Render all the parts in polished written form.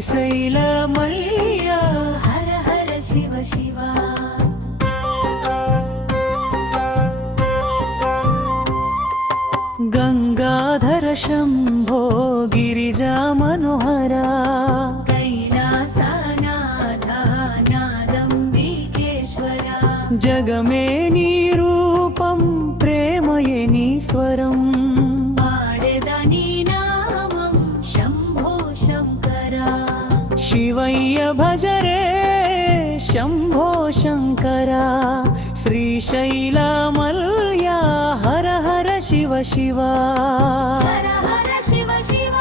శ్రీశైలమయ్య హర హర శివ శివ గంగాధర శంభో గిరిజా మనోహర కైలాసనాథ నాదంబికేశ్వర జగమే నీ రూపం ప్రేమయే నీ స్వరం పాడెదని నామం శంభో శంకర శివయ్య భజరే శంభో శంకర శ్రీశైలమల్య హర హర శివ శివ హర హర శివ శివ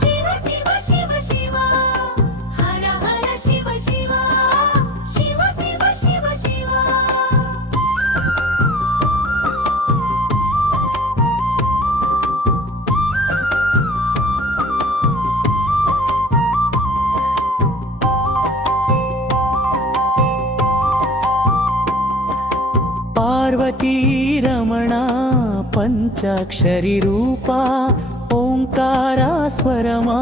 శివ శివ శివ శివ హర హర శివ శివ శివ శివ శివ శివ పార్వతీ రమణ పంచాక్షరి రూపా ఓంకారా స్వరమా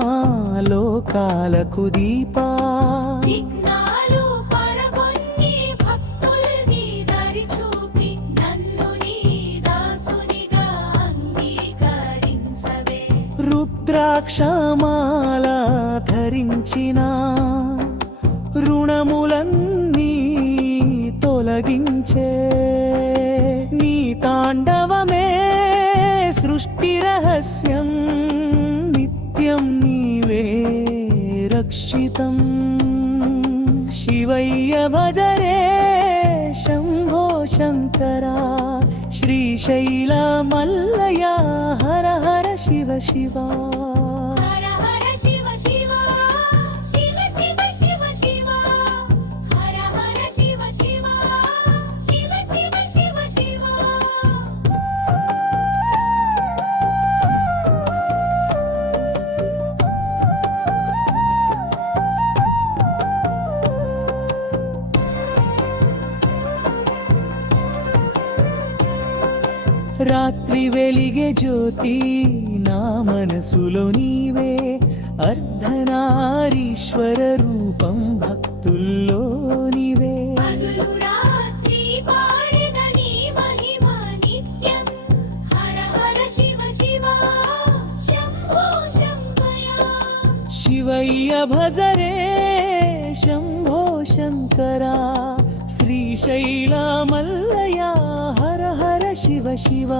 లోకాలకు దీపా విఘ్నాలు పరగొన్ని భక్తుల్ని దరి చూపి నన్ను నీ దాసునిగా అంగీకరించవే రుద్రాక్షమాల ధరించిన రుణములన్నీ తొలగించే నీ తాండవమే సృష్టి రహస్యం నిత్యం నీవే రక్షితం శివయ్య భజరే శంభో శంకర శ్రీశైలమల్లయ హర హర శివ శివ హర హర శివ శివ శివ శివ శివ శివ హర హర శివ శివ శివ శివ శివ శివ రాత్రి వెలిగే జ్యోతి నా మనసులో నీవే అర్ధనారీశ్వర రూపం భక్తుల్లో నీవే పగలు రాత్రి పాడెదని మహిమ నిత్యం హర హర శివ శివ శంభో శంకర శివయ్య భజరే శంభో శంకర శ్రీశైలమల్లయ హర హర శివ శివ